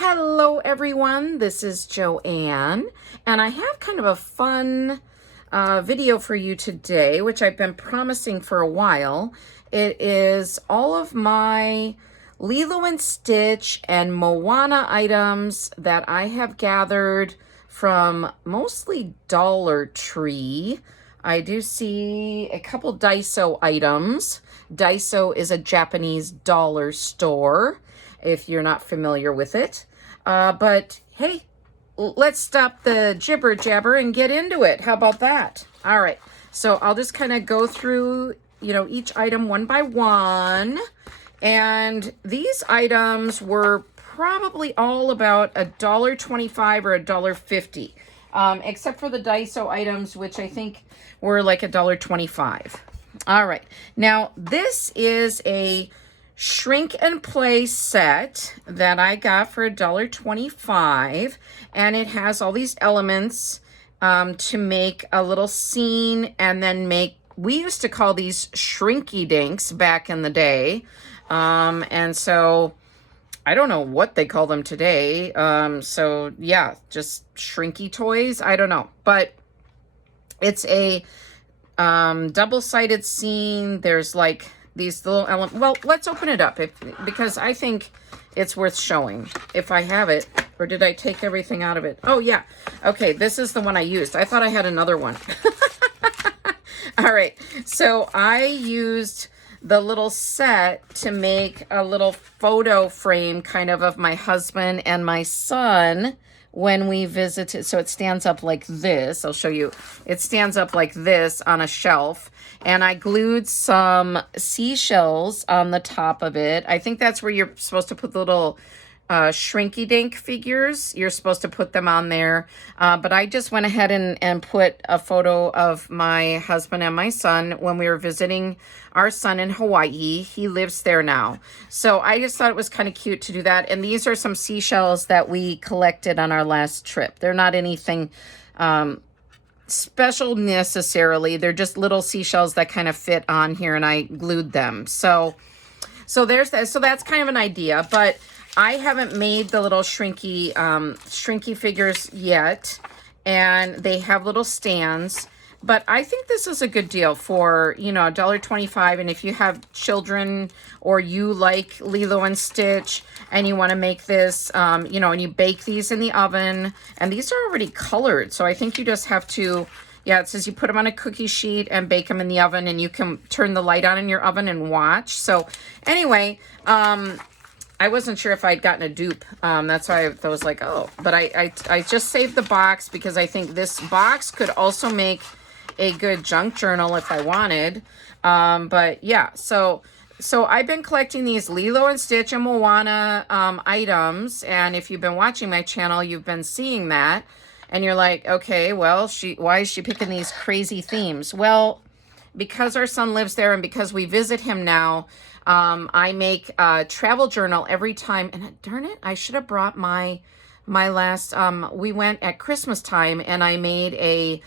Hello everyone, this is Joanne, and I have kind of a fun video for you today, which I've been promising for a while. It is all of my Lilo and Stitch and Moana items that I have gathered from mostly Dollar Tree. I do see a couple Daiso items. Daiso is a Japanese dollar store, if you're not familiar with it. But hey, let's stop the jibber jabber and get into it. How about that? All right. So I'll just kind of go through, each item one by one. And these items were probably all about $1.25 or $1.50. Except for the Daiso items, which I think were like $1.25. All right. Now, this is a shrink and play set that I got for $1.25, and it has all these elements to make a little scene, and then we used to call these shrinky dinks back in the day, and so I don't know what they call them today. So yeah, just shrinky toys. I don't know, but it's a double-sided scene. There's like these little elements. Well, let's open it up because I think it's worth showing if I have it. Or did I take everything out of it? Oh, yeah. Okay, this is the one I used. I thought I had another one. All right, so I used the little set to make a little photo frame kind of my husband and my son when we visited. So it stands up like this. I'll show you. It stands up like this on a shelf. And I glued some seashells on the top of it. I think that's where you're supposed to put the little shrinky dink figures. You're supposed to put them on there. But I just went ahead and put a photo of my husband and my son when we were visiting our son in Hawaii. He lives there now. So I just thought it was kind of cute to do that. And these are some seashells that we collected on our last trip. They're not anything special necessarily. They're just little seashells that kind of fit on here, and I glued them. So there's that. So that's kind of an idea, but I haven't made the little shrinky figures yet, and they have little stands. But I think this is a good deal for, $1.25. And if you have children or you like Lilo and Stitch and you want to make this, and you bake these in the oven, and these are already colored. So I think you just have to, it says you put them on a cookie sheet and bake them in the oven, and you can turn the light on in your oven and watch. So anyway, I wasn't sure if I'd gotten a dupe. That's why I was like, oh, but I just saved the box because I think this box could also make a good junk journal if I wanted. But yeah, so I've been collecting these Lilo and Stitch and Moana items. And if you've been watching my channel, you've been seeing that. And you're like, okay, well, why is she picking these crazy themes? Well, because our son lives there and because we visit him now, I make a travel journal every time. And darn it, I should have brought my last, we went at Christmas time and I made a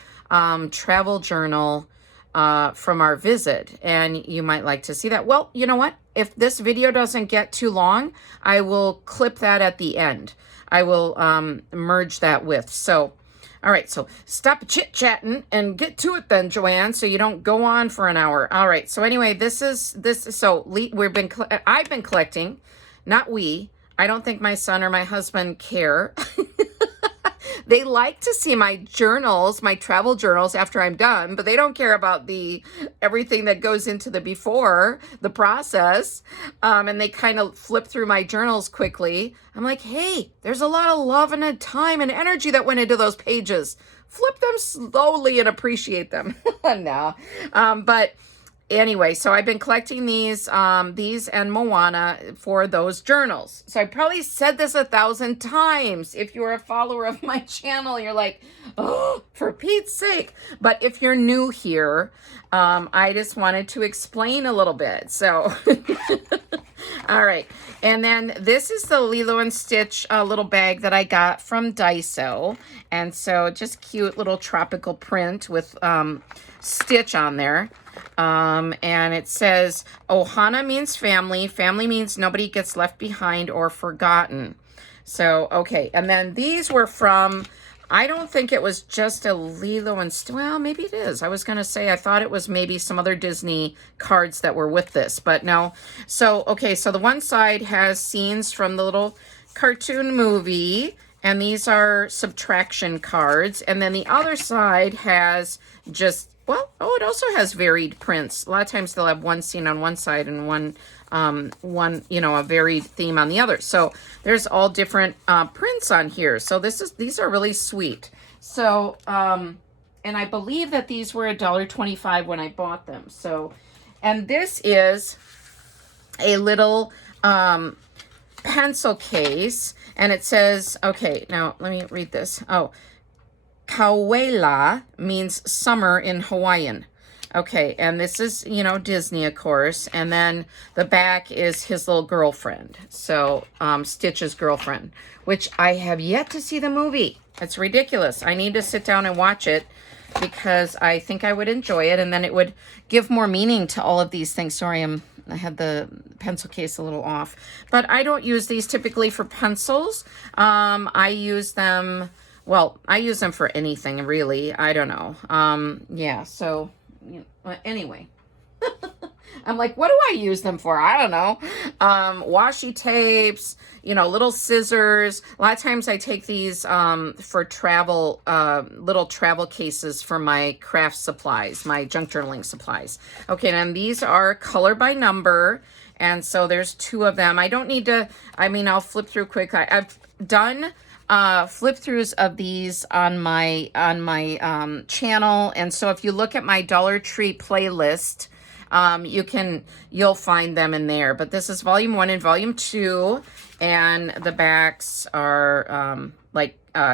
travel journal from our visit, and you might like to see that. Well, you know what? If this video doesn't get too long, I will clip that at the end. I will merge that with. So, all right, so stop chit-chatting and get to it then, Joanne, so you don't go on for an hour. All right, so anyway, I've been collecting, not we. I don't think my son or my husband care. They like to see my journals, my travel journals after I'm done, but they don't care about everything that goes into the process. And they kind of flip through my journals quickly. I'm like, hey, there's a lot of love and time and energy that went into those pages. Flip them slowly and appreciate them. No. But anyway, so I've been collecting these and Moana for those journals. So I probably said this 1,000 times. If you're a follower of my channel, you're like, oh, for Pete's sake. But if you're new here, I just wanted to explain a little bit. So, all right. And then this is the Lilo and Stitch little bag that I got from Daiso. And so just cute little tropical print with Stitch on there. And it says, Ohana means family. Family means nobody gets left behind or forgotten. So, okay. And then these were from, I don't think it was just a Lilo and well, maybe it is. I was going to say, I thought it was maybe some other Disney cards that were with this, but no. So, okay. So the one side has scenes from the little cartoon movie, and these are subtraction cards. And then the other side has just, well, oh, it also has varied prints. A lot of times they'll have one scene on one side and one, a varied theme on the other. So there's all different prints on here. So these are really sweet. So, and I believe that these were $1.25 when I bought them. So, and this is a little pencil case, and it says, okay, now let me read this. Oh, Kauela means summer in Hawaiian. Okay, and this is, Disney, of course. And then the back is his little girlfriend. So, Stitch's girlfriend, which I have yet to see the movie. It's ridiculous. I need to sit down and watch it because I think I would enjoy it. And then it would give more meaning to all of these things. Sorry, I had the pencil case a little off. But I don't use these typically for pencils. I use them, I use them for anything, really. I don't know. Yeah, so... anyway, I'm like, what do I use them for? I don't know. Washi tapes, little scissors. A lot of times I take these for travel, little travel cases for my craft supplies, my junk journaling supplies. Okay, and these are color by number. And so there's 2 of them. I don't need to, I'll flip through quick. I've done flip throughs of these on my channel, and so if you look at my Dollar Tree playlist, you'll find them in there. But this is volume 1 and volume 2, and the backs are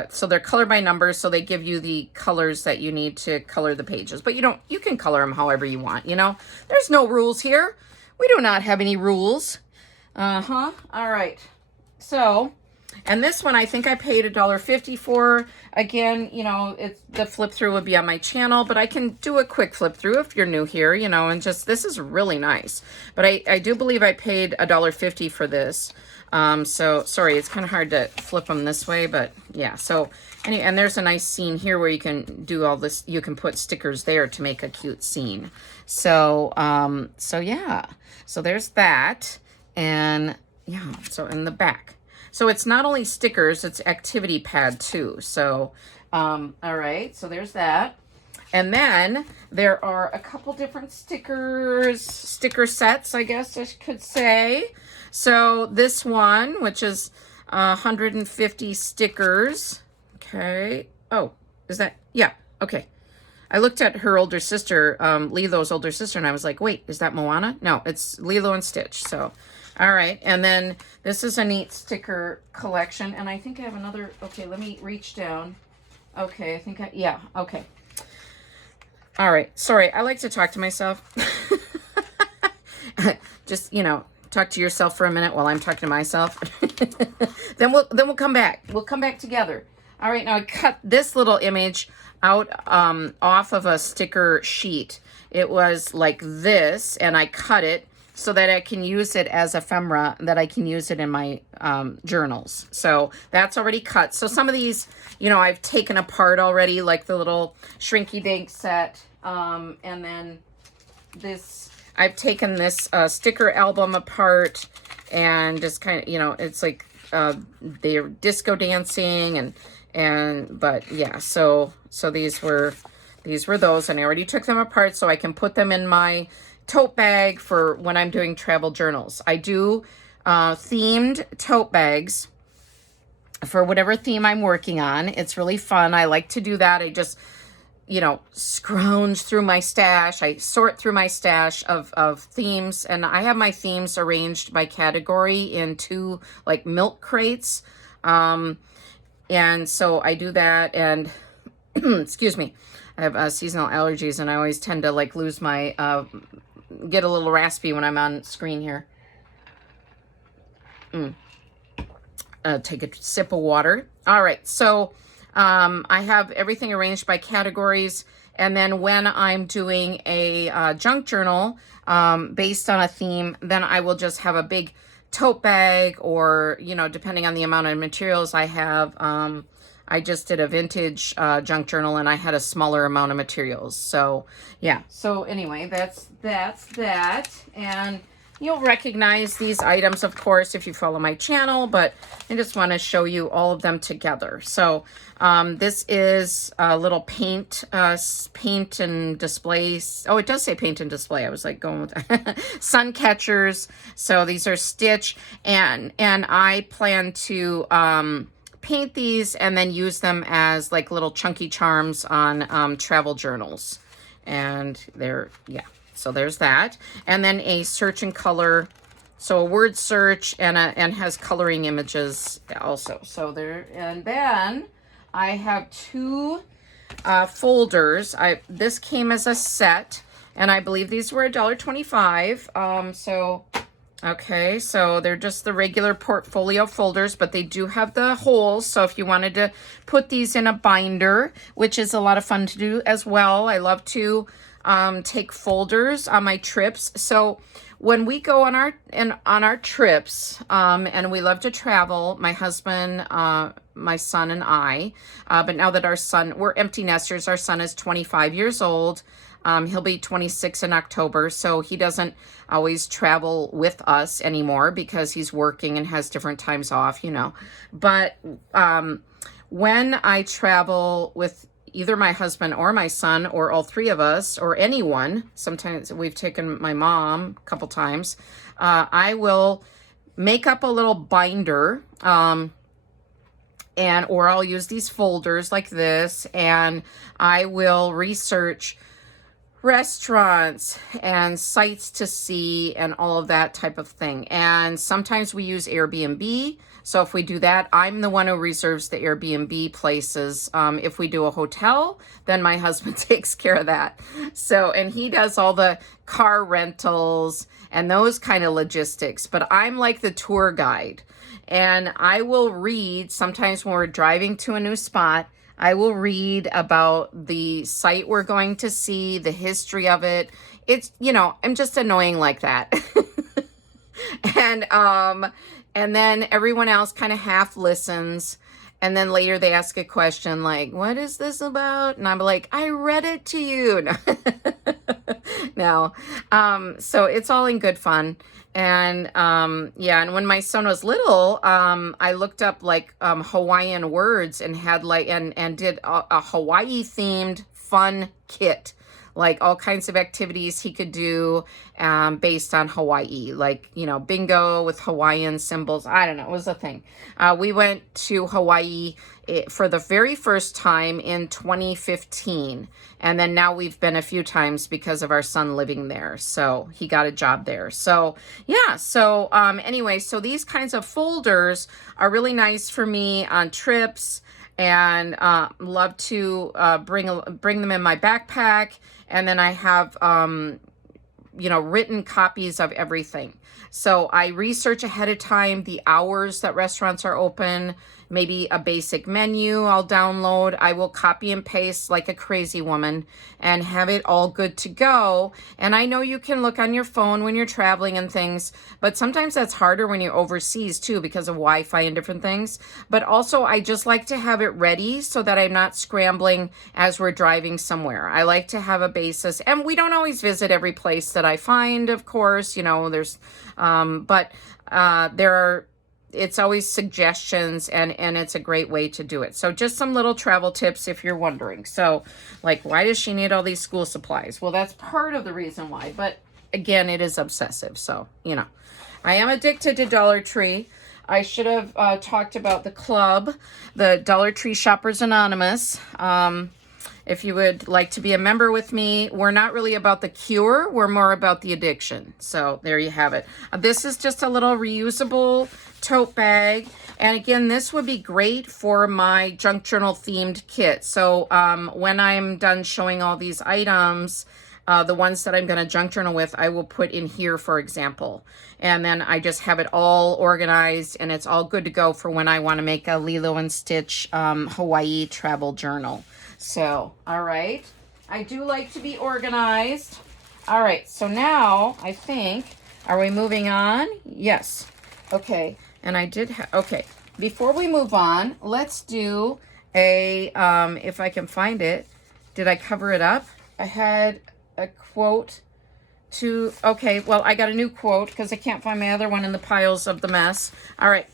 so they're color by number, so they give you the colors that you need to color the pages. But you can color them however you want. There's no rules here. We do not have any rules. All right. So. And this one, I think I paid $1.50 for. Again, the flip through would be on my channel, but I can do a quick flip through if you're new here, and just, this is really nice. But I do believe I paid $1.50 for this. So sorry, it's kind of hard to flip them this way, but yeah. So anyway, and there's a nice scene here where you can do all this. You can put stickers there to make a cute scene. So, yeah, so there's that. And yeah, so in the back. So it's not only stickers, it's activity pad too. So, all right, so there's that. And then there are a couple different sticker sets, I guess I could say. So this one, which is 150 stickers. Okay. Oh, is that? Yeah. Okay. I looked at her older sister, Lilo's older sister, and I was like, wait, is that Moana? No, it's Lilo and Stitch. So, all right. And then this is a neat sticker collection. And I think I have another. Okay, let me reach down. Okay, I think yeah, okay. All right. Sorry, I like to talk to myself. Just, talk to yourself for a minute while I'm talking to myself. Then we'll come back. We'll come back together. All right, now I cut this little image out off of a sticker sheet. It was like this, and I cut it so that I can use it as ephemera, that I can use it in my journals. So that's already cut. So some of these, I've taken apart already, like the little Shrinky Dink set. And then this, I've taken this sticker album apart and just kind of, it's like they're disco dancing but yeah, so these were those, and I already took them apart so I can put them in my tote bag for when I'm doing travel journals. I do themed tote bags for whatever theme I'm working on. It's really fun. I like to do that. I just, scrounge through my stash. I sort through my stash of themes, and I have my themes arranged by category in 2 like milk crates. And so I do that, and excuse me, I have seasonal allergies, and I always tend to like lose my, get a little raspy when I'm on screen here. Take a sip of water. All right, so I have everything arranged by categories, and then when I'm doing a junk journal based on a theme, then I will just have a big tote bag, or, you know, depending on the amount of materials I have. I just did a vintage junk journal, and I had a smaller amount of materials. So yeah, so anyway, that's that. And you'll recognize these items, of course, if you follow my channel, but I just want to show you all of them together. So this is a little paint and display. Oh, it does say paint and display. I was like going with sun catchers. So these are Stitch, and I plan to paint these and then use them as like little chunky charms on travel journals. And there, yeah, so there's that. And then a search and color, so a word search, and has coloring images also. So there, and then I have two folders. This came as a set, and I believe these were $1.25. So okay, so they're just the regular portfolio folders, but they do have the holes. So if you wanted to put these in a binder, which is a lot of fun to do as well. I love to take folders on my trips. So when we go on our trips, and we love to travel, my husband, my son, and I, but now that we're empty nesters, our son is 25 years old. He'll be 26 in October, so he doesn't always travel with us anymore because he's working and has different times off, you know. But when I travel with either my husband or my son, or all three of us, or anyone, sometimes we've taken my mom a couple times, I will make up a little binder, or I'll use these folders like this, and I will research restaurants and sites to see and all of that type of thing. And sometimes we use Airbnb. So if we do that, I'm the one who reserves the Airbnb places. If we do a hotel, then my husband takes care of that. So, and he does all the car rentals and those kind of logistics. But I'm like the tour guide. And I will read, sometimes when we're driving to a new spot, I will read about the site we're going to see, the history of it. It's, you know, I'm just annoying like that. And then everyone else kind of half listens. And then later they ask a question like, what is this about? And I'm like, I read it to you. No. So it's all in good fun. And yeah, and when my son was little, I looked up like Hawaiian words and had like and did a Hawaii themed fun kit, like all kinds of activities he could do based on Hawaii, like, you know, bingo with Hawaiian symbols. I don't know, it was a thing. We went to Hawaii for the very first time in 2015. And then now we've been a few times because of our son living there. So he got a job there. So yeah, so anyway, so these kinds of folders are really nice for me on trips, and love to bring them in my backpack. And then I have, you know, written copies of everything. So I research ahead of time the hours that restaurants are open, maybe a basic menu I'll download. I will copy and paste like a crazy woman and have it all good to go. And I know you can look on your phone when you're traveling and things, but sometimes that's harder when you're overseas too because of Wi-Fi and different things. But also I just like to have it ready so that I'm not scrambling as we're driving somewhere. I like to have a basis, and we don't always visit every place that I find, of course, you know, there's, but there are, it's always suggestions, and it's a great way to do it. So just some little travel tips if you're wondering. So like, why does she need all these school supplies? Well, that's part of the reason why, but again, it is obsessive. So, you know, I am addicted to Dollar Tree. I should have talked about the club, the Dollar Tree Shoppers Anonymous. If you would like to be a member with me, we're not really about the cure. We're more about the addiction. So there you have it. This is just a little reusable tote bag. And again, this would be great for my junk journal themed kit. So when I'm done showing all these items, the ones that I'm going to junk journal with, I will put in here, for example. And then I just have it all organized, and it's all good to go for when I want to make a Lilo and Stitch Hawaii travel journal. So, all right. I do like to be organized. All right, so now I think, are we moving on? Yes. Okay, and I did have, okay, before we move on, let's do a, if I can find it, did I cover it up? I had a quote to, okay, well, I got a new quote because I can't find my other one in the piles of the mess. All right,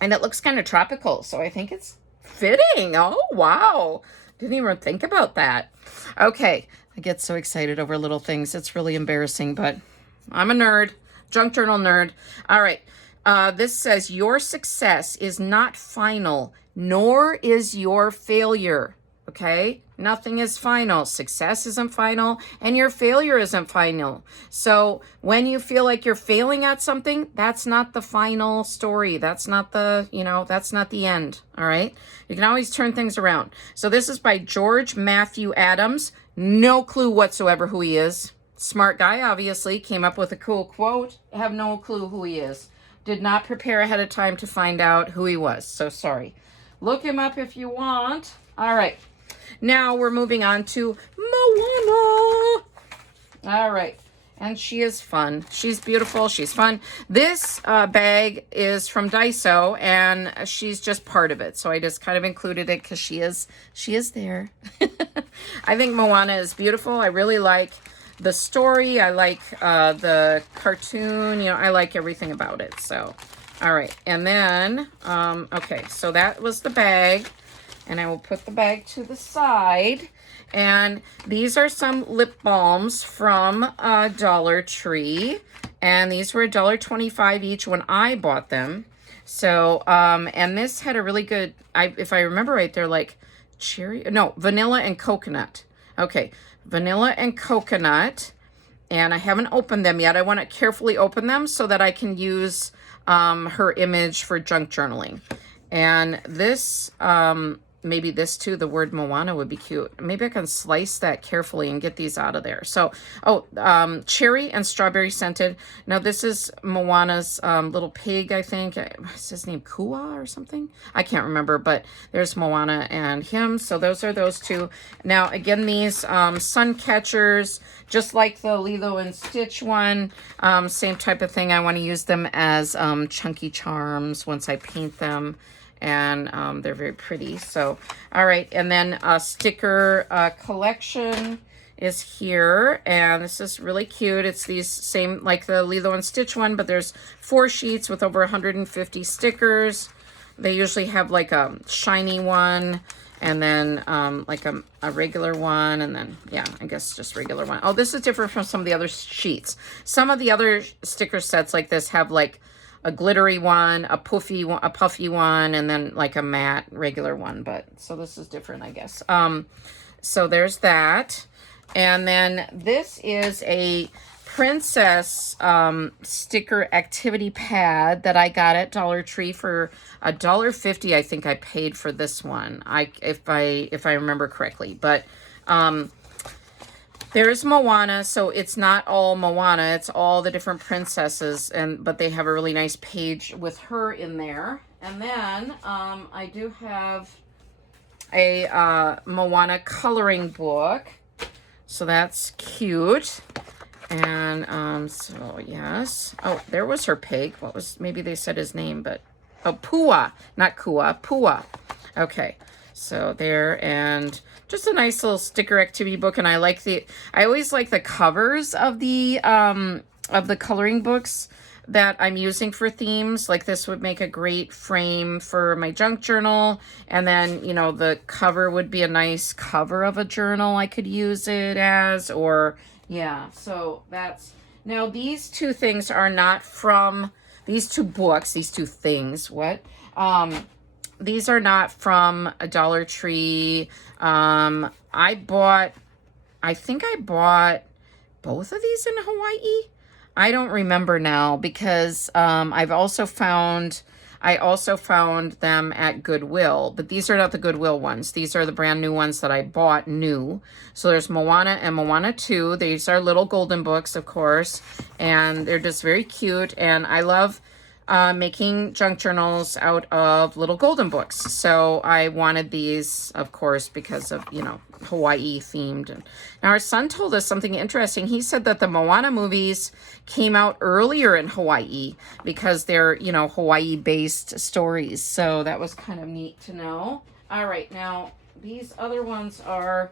and it looks kind of tropical, so I think it's fitting. Oh, wow. Didn't even think about that. Okay, I get so excited over little things. It's really embarrassing, but I'm a nerd, junk journal nerd. All right, this says, your success is not final, nor is your failure. Okay, nothing is final. Success isn't final, and your failure isn't final. So when you feel like you're failing at something, that's not the final story. That's not the, that's not the end. All right, you can always turn things around. So this is by George Matthew Adams. No clue whatsoever who he is. Smart guy, obviously, came up with a cool quote. Have no clue who he is. Did not prepare ahead of time to find out who he was. So sorry. Look him up if you want. All right. Now we're moving on to Moana. All right. And she is fun. She's beautiful. She's fun. This bag is from Daiso, and she's just part of it. So I just kind of included it because she is there. I think Moana is beautiful. I really like the story. I like the cartoon. I like everything about it. So, all right. And then, okay, so that was the bag. And I will put the bag to the side. And these are some lip balms from Dollar Tree. And these were $1.25 each when I bought them. So, and this had a really good, if I remember right, they're like vanilla and coconut. Okay, vanilla and coconut. And I haven't opened them yet. I want to carefully open them so that I can use her image for junk journaling. And this, maybe this too, the word Moana would be cute. Maybe I can slice that carefully and get these out of there. So, cherry and strawberry scented. Now this is Moana's little pig, I think. What's his name? Kua or something? I can't remember, but there's Moana and him. So those are those two. Now, again, these sun catchers, just like the Lilo and Stitch one, same type of thing. I want to use them as chunky charms once I paint them. And they're very pretty. So, all right. And then a sticker collection is here. And this is really cute. It's these same, like the Lilo and Stitch one, but there's 4 sheets with over 150 stickers. They usually have like a shiny one, and then like a regular one, and then, yeah, I guess just regular one. Oh, this is different from some of the other sheets. Some of the other sticker sets like this have like a glittery one, a puffy one, and then like a matte regular one. But so this is different, I guess. So there's that. And then this is a princess sticker activity pad that I got at Dollar Tree for $1.50. I think I paid for this one. If I remember correctly. But there's Moana, so it's not all Moana, it's all the different princesses, but they have a really nice page with her in there. And then I do have a Moana coloring book, so that's cute. And so yes, oh, there was her pig. Maybe they said his name, but Pua, not Kua, Pua. Okay. So there, and just a nice little sticker activity book. And I always like the covers of the coloring books that I'm using for themes. Like this would make a great frame for my junk journal. And then, the cover would be a nice cover of a journal I could use it as, or yeah. So now these two things are not from, these two books, these two things, these are not from a Dollar Tree. I think I bought both of these in Hawaii. I don't remember now because I also found them at Goodwill, but these are not the Goodwill ones. These are the brand new ones that I bought new. So there's Moana and Moana 2. These are little golden books, of course, and they're just very cute. And I love making junk journals out of little golden books. So I wanted these, of course, because of, you know, Hawaii themed. And now our son told us something interesting. He said that the Moana movies came out earlier in Hawaii because they're, you know, Hawaii based stories. So that was kind of neat to know. All right, now these other ones are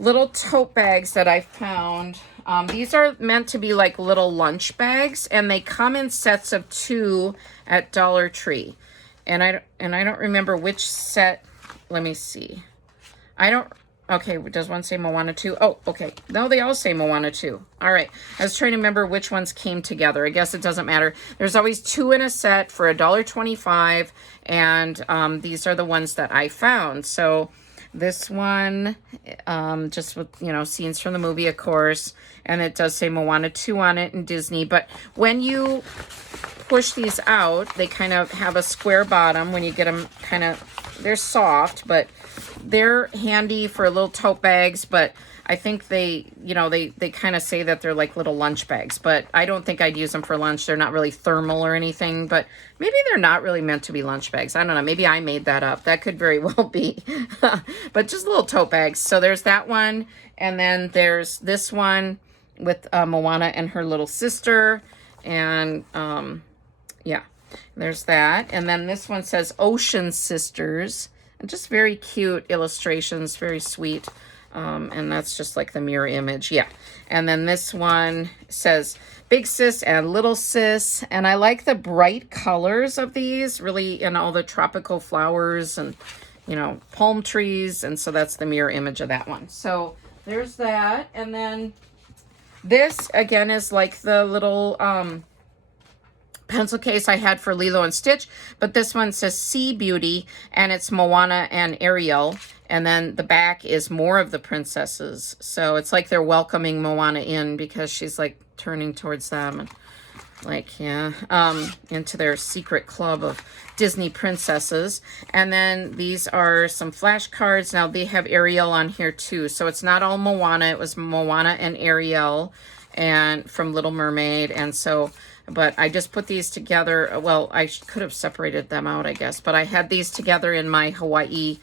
little tote bags that I found. These are meant to be like little lunch bags, and they come in sets of 2 at Dollar Tree. And I don't remember which set. Let me see. Okay, does one say Moana 2? Oh, okay. No, they all say Moana 2. All right. I was trying to remember which ones came together. I guess it doesn't matter. There's always 2 in a set for $1.25, and these are the ones that I found. So this one, just with, you know, scenes from the movie, of course, and it does say Moana 2 on it in Disney. But when you push these out, they kind of have a square bottom when you get them they're soft, but they're handy for little tote bags. But I think they, you know, they kind of say that they're like little lunch bags, but I don't think I'd use them for lunch. They're not really thermal or anything, but maybe they're not really meant to be lunch bags. I don't know. Maybe I made that up. That could very well be, but just little tote bags. So there's that one. And then there's this one with Moana and her little sister. And yeah, there's that. And then this one says Ocean Sisters, and just very cute illustrations, very sweet. And that's just like the mirror image. Yeah. And then this one says Big Sis and Little Sis. And I like the bright colors of these, really, in all the tropical flowers and, you know, palm trees. And so that's the mirror image of that one. So there's that. And then this, again, is like the little pencil case I had for Lilo and Stitch, but this one says Sea Beauty, and it's Moana and Ariel, and then the back is more of the princesses. So it's like they're welcoming Moana in because she's like turning towards them and like, yeah, into their secret club of Disney princesses. And then these are some flashcards. Now they have Ariel on here too, so it's not all Moana. It was Moana and Ariel, and from Little Mermaid. And so, but I just put these together. Well, I could have separated them out, I guess, but I had these together in my Hawaii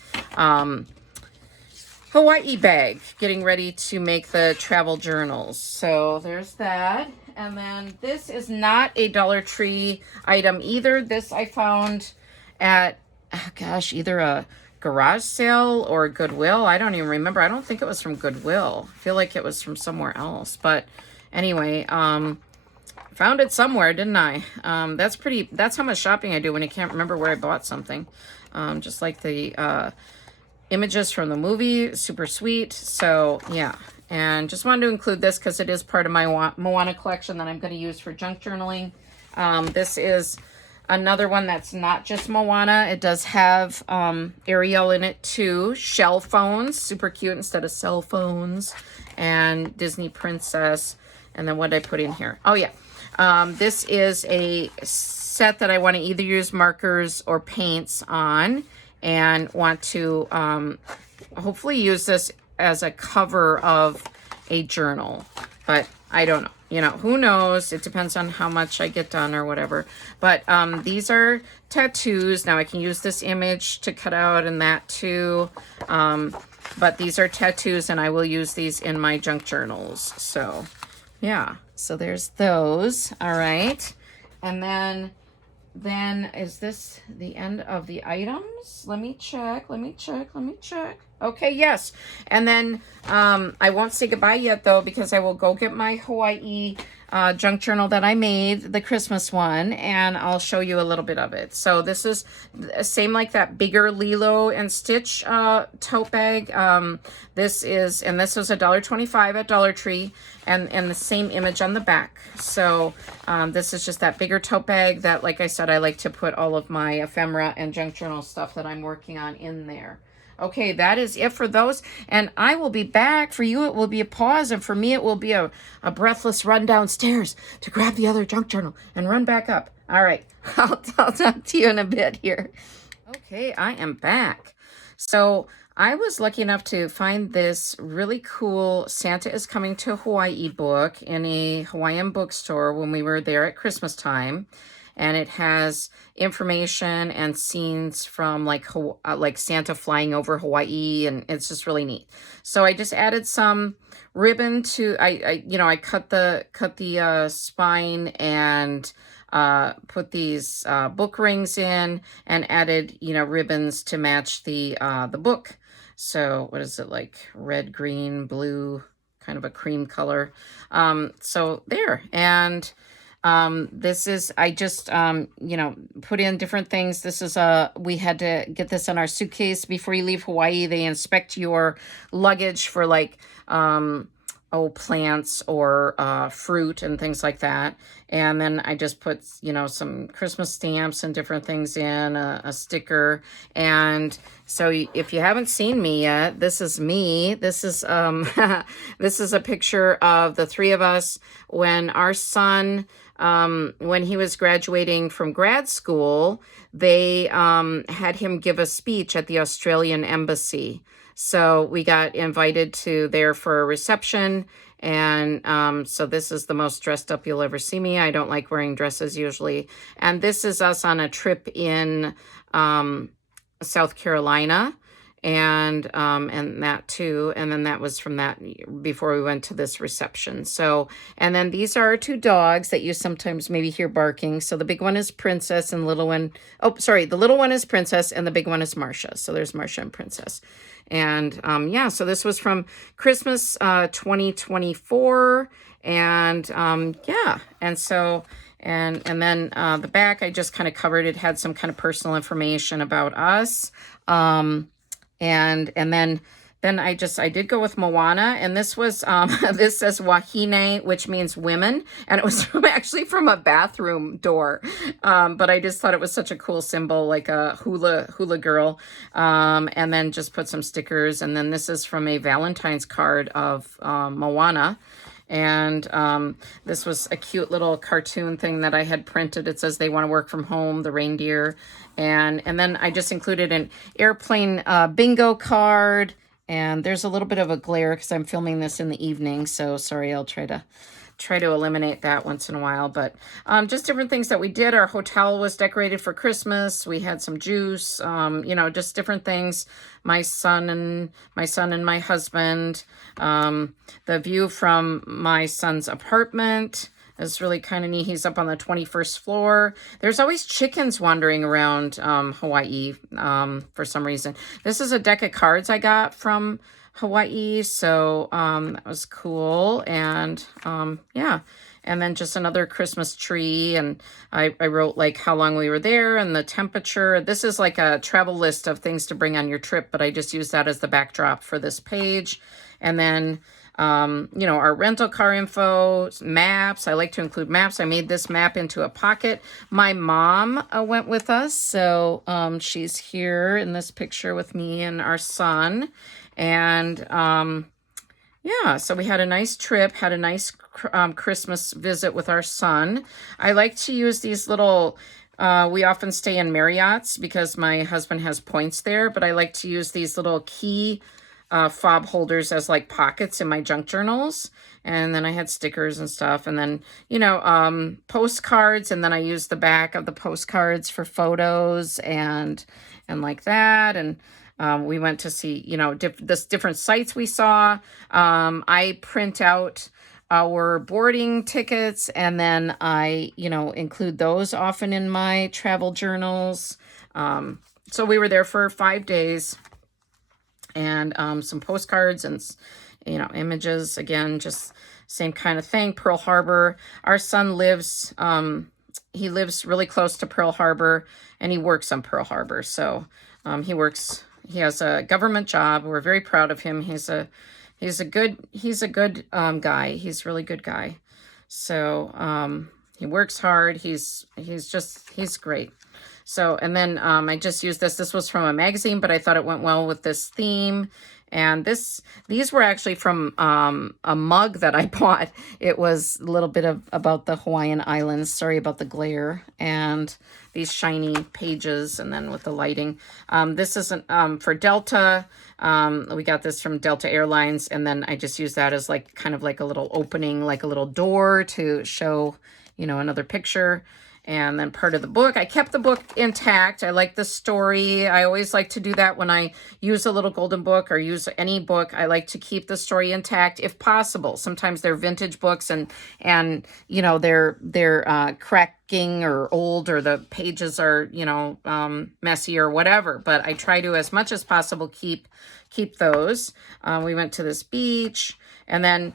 bag, getting ready to make the travel journals. So there's that. And then this is not a Dollar Tree item either. This I found at, oh gosh, either a garage sale or Goodwill. I don't even remember. I don't think it was from Goodwill. I feel like it was from somewhere else. But anyway, found it somewhere, didn't I? That's how much shopping I do when I can't remember where I bought something. Just like the images from the movie, super sweet. So yeah, and just wanted to include this because it is part of my Moana collection that I'm going to use for junk journaling. This is another one that's not just Moana. It does have Ariel in it too. Shell phones, super cute instead of cell phones, and Disney Princess. And then what did I put in here? Oh yeah, this is a set that I want to either use markers or paints on, and want to hopefully use this as a cover of a journal. But I don't know. You know, who knows? It depends on how much I get done or whatever. But these are tattoos. Now I can use this image to cut out and that too. But these are tattoos, and I will use these in my junk journals. So yeah, so there's those. All right. And then is this the end of the items? Let me check. Okay, yes. And then I won't say goodbye yet though, because I will go get my Hawaii junk journal that I made, the Christmas one, and I'll show you a little bit of it. So this is same like that bigger Lilo and Stitch tote bag. This was $1.25 at Dollar Tree, and the same image on the back. So this is just that bigger tote bag that, like I said, I like to put all of my ephemera and junk journal stuff that I'm working on in there. Okay, that is it for those. And I will be back. For you, it will be a pause. And for me, it will be a breathless run downstairs to grab the other junk journal and run back up. All right, I'll talk to you in a bit here. Okay, I am back. So I was lucky enough to find this really cool Santa is Coming to Hawaii book in a Hawaiian bookstore when we were there at Christmas time. and it has information and scenes from like Santa flying over Hawaii, and it's just really neat. So I just added some ribbon to I cut the spine and put these book rings in, and added ribbons to match the book. So what is it, like red, green, blue, kind of a cream color. So there. And this is, I just put in different things. This is we had to get this in our suitcase before you leave Hawaii. They inspect your luggage for like plants or fruit and things like that. And then I just put, some Christmas stamps and different things in, a sticker. And so if you haven't seen me yet, this is me. This is, this is a picture of the three of us when our son, when he was graduating from grad school, they had him give a speech at the Australian Embassy. So we got invited to there for a reception. And so this is the most dressed up you'll ever see me. I don't like wearing dresses usually. And this is us on a trip in South Carolina. And that too. And then that was from that before we went to this reception. So, and then these are our two dogs that you sometimes maybe hear barking. So the big one is Princess and the little one, the little one is Princess and the big one is Marcia. So there's Marcia and Princess. And yeah, so this was from Christmas 2024. And yeah, and so and then the back I just kind of covered. It had some kind of personal information about us. And then I did go with Moana, and this was, this says Wahine, which means women, and it was actually from a bathroom door. But I just thought it was such a cool symbol, like a hula girl. And then just put some stickers. And then this is from a Valentine's card of Moana. And this was a cute little cartoon thing that I had printed. It says they want to work from home, the reindeer. And then I just included an airplane bingo card. And there's a little bit of a glare because I'm filming this in the evening. So sorry, I'll try to eliminate that once in a while. But just different things that we did. Our hotel was decorated for Christmas. We had some juice, just different things. My son and my husband. The view from my son's apartment is really kind of neat. He's up on the 21st floor. There's always chickens wandering around Hawaii for some reason. This is a deck of cards I got from Hawaii, so that was cool. And yeah, and then just another Christmas tree, and I wrote like how long we were there and the temperature. This is like a travel list of things to bring on your trip, but I just used that as the backdrop for this page. And then our rental car info, maps. I like to include maps. I made this map into a pocket. My mom went with us, so she's here in this picture with me and our son. And yeah, so we had a nice trip, had a nice Christmas visit with our son. I like to use these little, we often stay in Marriott's because my husband has points there, but I like to use these little key fob holders as like pockets in my junk journals. And then I had stickers and stuff, and then postcards, and then I used the back of the postcards for photos and like that. And we went to see different sites we saw. I print out our boarding tickets, and then I include those often in my travel journals. So we were there for 5 days. And some postcards and, images, again, just same kind of thing. Pearl Harbor. Our son lives, he lives really close to Pearl Harbor, and he works on Pearl Harbor. So he has a government job. We're very proud of him. He's a good guy. He's a really good guy. So he works hard. He's great. So, and then I just used this. This was from a magazine, but I thought it went well with this theme. And these were actually from a mug that I bought. It was a little bit about the Hawaiian Islands. Sorry about the glare. And these shiny pages, and then with the lighting. This isn't for Delta. We got this from Delta Airlines, and then I just used that as like kind of like a little opening, like a little door to show, another picture. and then part of the book. I kept the book intact. I like the story. I always like to do that when I use a little golden book or use any book. I like to keep the story intact if possible. Sometimes they're vintage books and you know, they're cracking or old, or the pages are, you know, messy or whatever. But I try to, as much as possible, keep those. We went to this beach, and then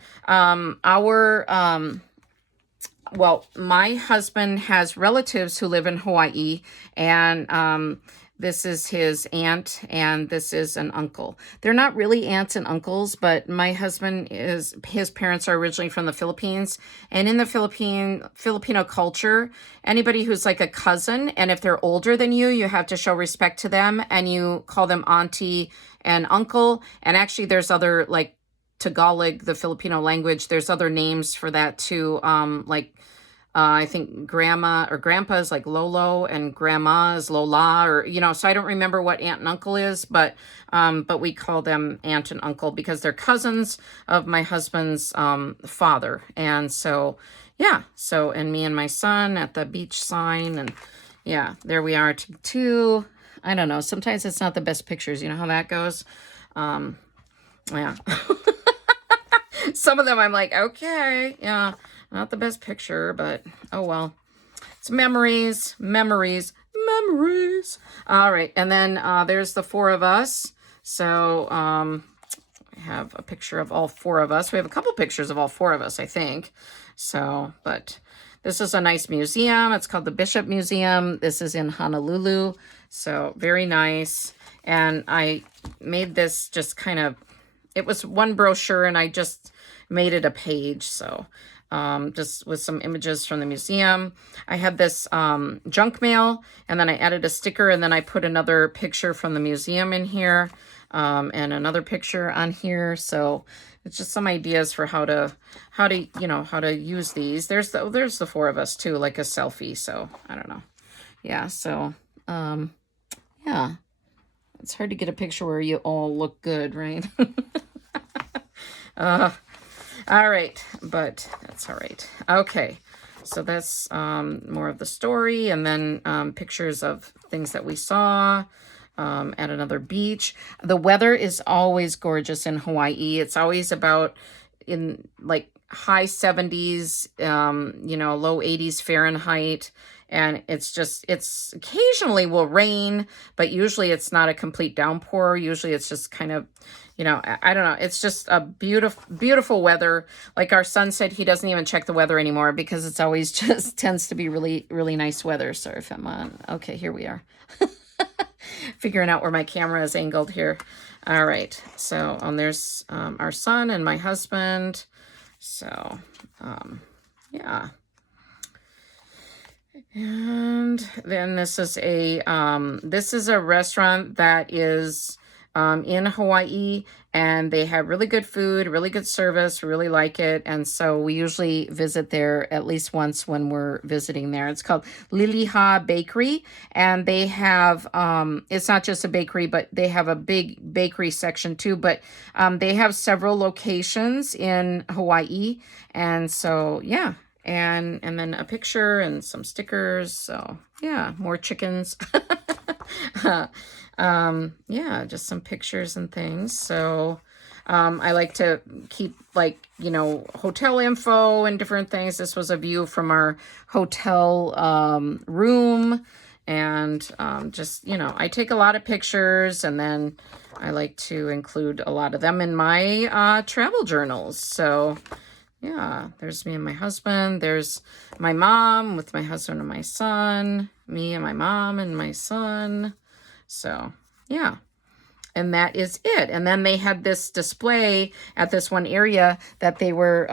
well, my husband has relatives who live in Hawaii, and this is his aunt, and this is an uncle. They're not really aunts and uncles, but my husband his parents are originally from the Philippines, and in the Filipino culture, anybody who's like a cousin, and if they're older than you have to show respect to them, and you call them auntie and uncle. And actually, there's other, like Tagalog, the Filipino language, there's other names for that too. I think grandma or grandpa is like Lolo, and grandma is Lola, or, you know, so I don't remember what aunt and uncle is, but we call them aunt and uncle because they're cousins of my husband's father. And so, yeah, so, and me and my son at the beach sign, and yeah, there we are too. I don't know. Sometimes it's not the best pictures. You know how that goes? Yeah. Some of them I'm like, okay, yeah, not the best picture, but oh well. It's memories. All right, and then there's the four of us. So I have a picture of all four of us. We have a couple pictures of all four of us, I think. So, but this is a nice museum. It's called the Bishop Museum. This is in Honolulu. So very nice. And I made this just kind of, it was one brochure, and I just made it a page. So just with some images from the museum. I had this junk mail, and then I added a sticker, and then I put another picture from the museum in here, and another picture on here. So it's just some ideas for how to use these. There's the four of us too, like a selfie. So I don't know. Yeah. So yeah, it's hard to get a picture where you all look good, right? All right, but that's all right. Okay, so that's more of the story, and then pictures of things that we saw at another beach. The weather is always gorgeous in Hawaii. It's always about in like high 70s, low 80s Fahrenheit. And it's occasionally will rain, but usually it's not a complete downpour. Usually it's just kind of, I don't know. It's just a beautiful weather. Like our son said, he doesn't even check the weather anymore because it's always just tends to be really, really nice weather. Sorry if I'm on. Okay, here we are. Figuring out where my camera is angled here. All right. So there's our son and my husband. So, yeah. And then this is a restaurant that is in Hawaii, and they have really good food, really good service, really like it. And so we usually visit there at least once when we're visiting there. It's called Liliha Bakery, and they have, it's not just a bakery, but they have a big bakery section too, but they have several locations in Hawaii. And so, yeah. And then a picture and some stickers. So yeah, more chickens. Yeah, just some pictures and things. So I like to keep hotel info and different things. This was a view from our hotel room. And I take a lot of pictures, and then I like to include a lot of them in my travel journals. So yeah, there's me and my husband. There's my mom with my husband and my son. Me and my mom and my son. So, yeah. And that is it. And then they had this display at this one area that they were,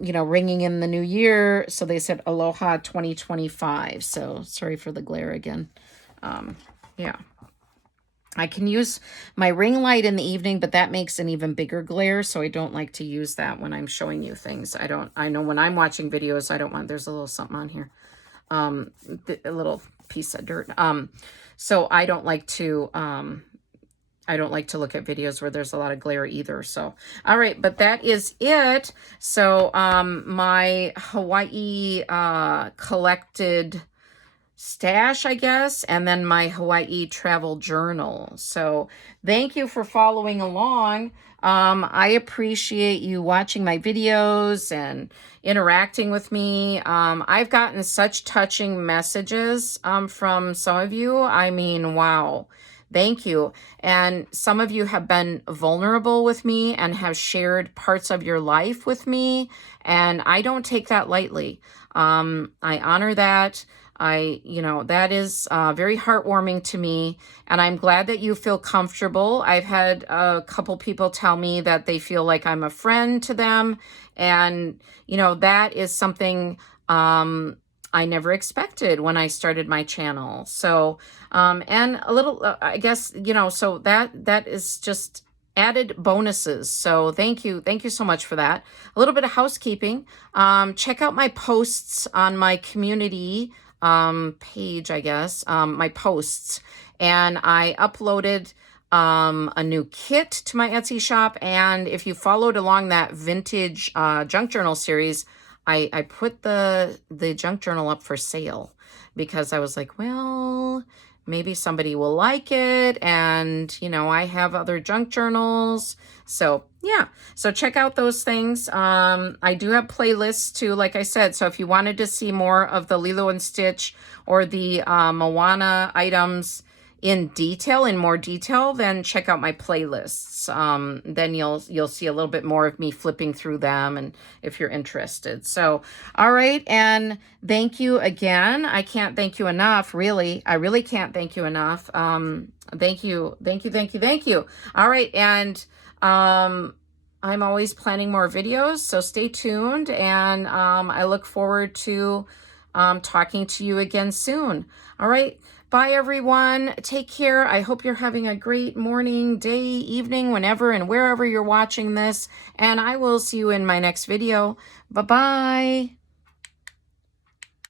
ringing in the new year. So they said Aloha 2025. So sorry for the glare again. Yeah. I can use my ring light in the evening, but that makes an even bigger glare, so I don't like to use that when I'm showing you things. I know when I'm watching videos, I don't want, there's a little something on here, a little piece of dirt. So I don't like to look at videos where there's a lot of glare either. So, all right, but that is it. So, my Hawaii collected stash, I guess, and then my Hawaii travel journal. So thank you for following along. I appreciate you watching my videos and interacting with me. I've gotten such touching messages from some of you. I mean, wow. Thank you. And some of you have been vulnerable with me and have shared parts of your life with me. And I don't take that lightly. I honor that. That is very heartwarming to me, and I'm glad that you feel comfortable. I've had a couple people tell me that they feel like I'm a friend to them, and, that is something I never expected when I started my channel. So, and a little, I guess, so that is just added bonuses. So thank you so much for that. A little bit of housekeeping. Check out my posts on my community page, I guess, my posts, and I uploaded a new kit to my Etsy shop. And if you followed along that vintage junk journal series, I put the junk journal up for sale because I was like, well, maybe somebody will like it. And, I have other junk journals. So yeah, so check out those things. I do have playlists too, like I said. So if you wanted to see more of the Lilo and Stitch or the Moana items in more detail, then check out my playlists. Then you'll see a little bit more of me flipping through them, and if you're interested. So, all right, and thank you again. I can't thank you enough, really. I really can't thank you enough. Thank you. All right, and I'm always planning more videos, so stay tuned, and I look forward to talking to you again soon. All right. Bye, everyone. Take care. I hope you're having a great morning, day, evening, whenever and wherever you're watching this. And I will see you in my next video. Bye-bye.